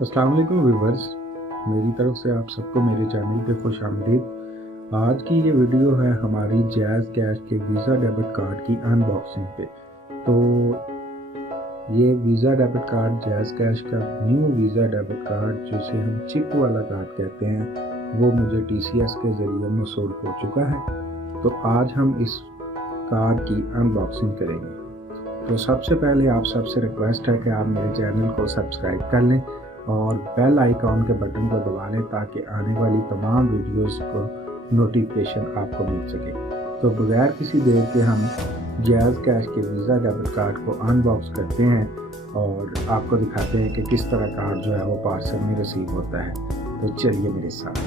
अस्सलाम वालेकुम व्यूवर्स, मेरी तरफ से आप सबको मेरे चैनल पे खुश आमदीद। आज की ये वीडियो है हमारी जैज़ कैश के वीज़ा डेबिट कार्ड की अनबॉक्सिंग पे। तो ये visa debit card jazz cash का न्यू वीज़ा डेबिट कार्ड जिसे हम चिप वाला कार्ड कहते हैं, वो मुझे TCS के ज़रिए मौसूल हो चुका है। तो आज हम इस कार्ड की अनबॉक्सिंग करेंगे। तो सबसे पहले आप सबसे रिक्वेस्ट है कि आप मेरे चैनल को सब्सक्राइब कर लें और बेल आइकॉन के बटन को दबा लें ताकि आने वाली तमाम वीडियोस को नोटिफिकेशन आपको मिल सके। तो बगैर किसी देर के हम जैज़ कैश के वीज़ा डेबिट कार्ड को अनबॉक्स करते हैं और आपको दिखाते हैं कि किस तरह कार्ड जो है वो पार्सल में रिसीव होता है। तो चलिए मेरे साथ।